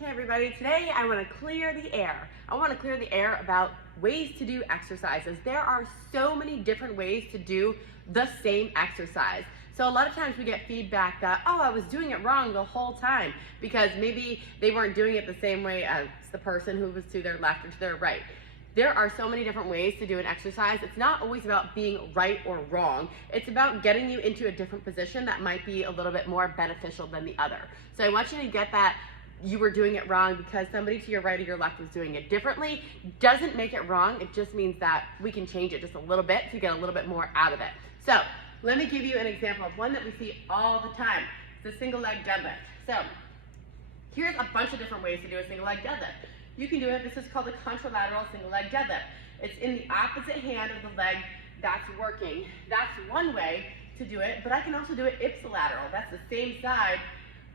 Hey everybody, today I want to clear the air. I want to clear the air about ways to do exercises. There are so many different ways to do the same exercise. So a lot of times we get feedback that, oh, I was doing it wrong the whole time because maybe they weren't doing it the same way as the person who was to their left or to their right. There are so many different ways to do an exercise. It's not always about being right or wrong. It's about getting you into a different position that might be a little bit more beneficial than the other. So I want you to get that you were doing it wrong because somebody to your right or your left was doing it differently. Doesn't make it wrong. It just means that we can change it just a little bit to get a little bit more out of it. So let me give you an example of one that we see all the time. It's a single leg deadlift. So here's a bunch of different ways to do a single leg deadlift. You can do it, this is called a contralateral single leg deadlift. It's in the opposite hand of the leg that's working. That's one way to do it, but I can also do it ipsilateral. That's the same side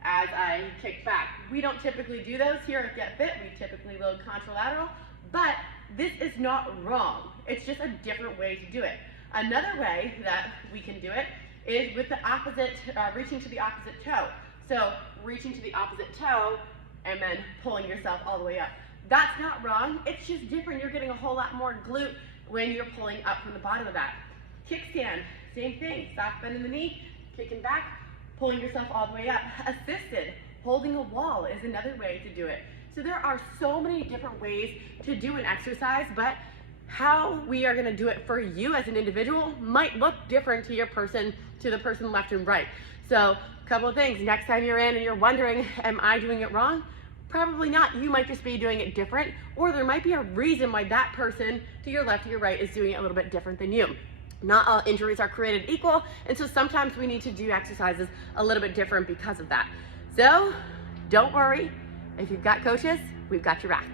as I kick back. We don't typically do those here at Get Fit. We typically load contralateral, but this is not wrong. It's just a different way to do it. Another way that we can do it is with the opposite, reaching to the opposite toe. So reaching to the opposite toe and then pulling yourself all the way up. That's not wrong, it's just different. You're getting a whole lot more glute when you're pulling up from the bottom of that. Kickstand, same thing. Soft bend in the knee, kicking back, pulling yourself all the way up. Assisted, holding a wall is another way to do it. So there are so many different ways to do an exercise, but how we are gonna do it for you as an individual might look different to your person, to the person left and right. So a couple of things, next time you're in and you're wondering, am I doing it wrong? Probably not. You might just be doing it different, or there might be a reason why that person to your left or your right is doing it a little bit different than you. Not all injuries are created equal, and so sometimes we need to do exercises a little bit different because of that. So don't worry, if you've got coaches, we've got your back.